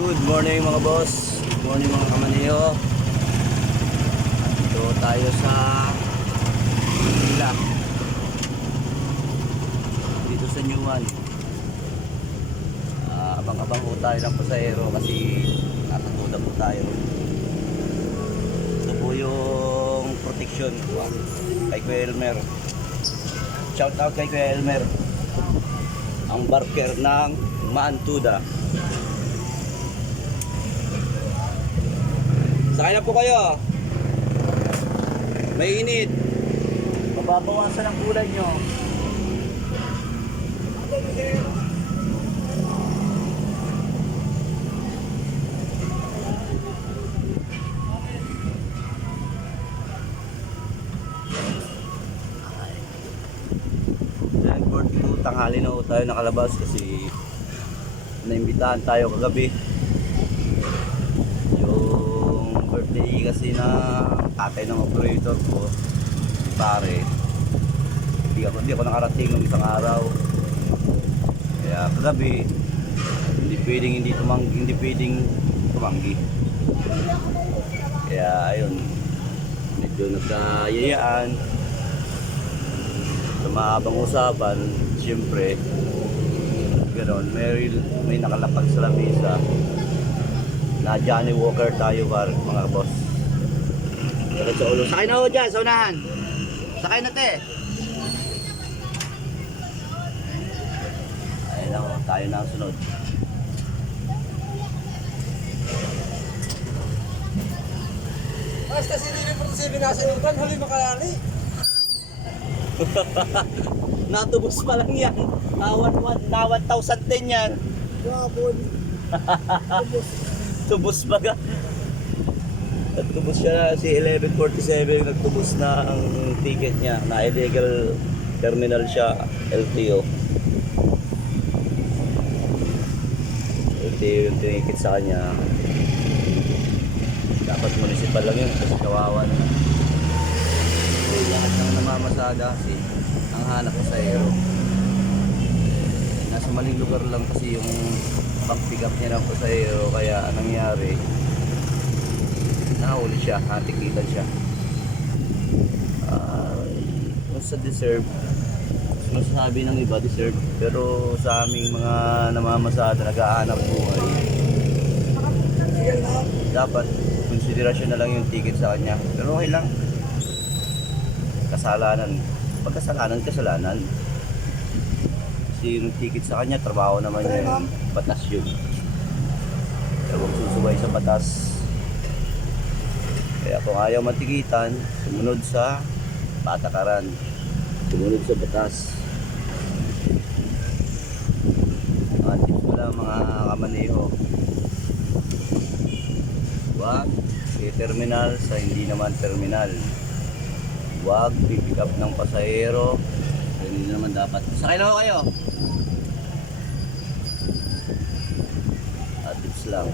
Good morning mga boss. Good morning mga kamaniho. Dito tayo sa Manila. Dito sa Newman. Abang-abang po tayo ng pasahero kasi nakatuda po tayo. Ito po yung protection kay Kuya Elmer. Shout out kay Kuya Elmer, ang barker ng Mantuda. Sakay na po kayo. May init. Mababawasan ang kulay nyo. Yan, for tanghali na po tayo nakalabas kasi naimbitahan tayo kagabi. Birthday kasi na tatay ng operator ko, si pare. Hindi ako nakarating ng isang araw. Kaya kagabi hindi pwedeng tumanggi. Kaya ayun, medyo nagkayayaan sa mahabang usapan. Siyempre ganoon, may nakalapag sa lamesa na Johnny Walker tayo mga boss. Pero sa ulo. Sakay na ho dyan, sa unahan. Sakay na te. Ayun ako, tayo na ang sunod. Basta sinilin po sa binasa yung kan, huli makalali. Natubos pa lang yan. Na 1,010 yan. Gabon. Tubos baga. Nagtubos siya si 1147, nagtubos na ang ticket niya na illegal terminal siya, LTO. LTO yung ticket sa kanya. Dapat municipal lang yun kasi kawawa na. Lahat ng namamasada kasi ang hanap ko sa aero. Nasa maling lugar lang kasi yung pag-pick up niya ng pasahero, kaya anong nangyari, nahuli siya, natikitan siya. Kung sa deserve, masasabi ng iba deserve, pero sa aming mga namamasada nag-aanap buhay, dapat konsiderasyon na lang yung ticket sa kanya. Pero okay lang, kasalanan, kasalanan. Kasi yung ticket sa kanya, trabaho naman yung batas yun. Kaya huwag susubay sa batas. Kaya kung ayaw matikitan, sumunod sa patakaran. Sumunod sa batas. Mga tips ko lang mga kamaneho. Huwag i-terminal sa hindi naman terminal. Huwag pipick up ng pasahero. Hindi naman dapat. Sakay na ho kayo. Tips lang.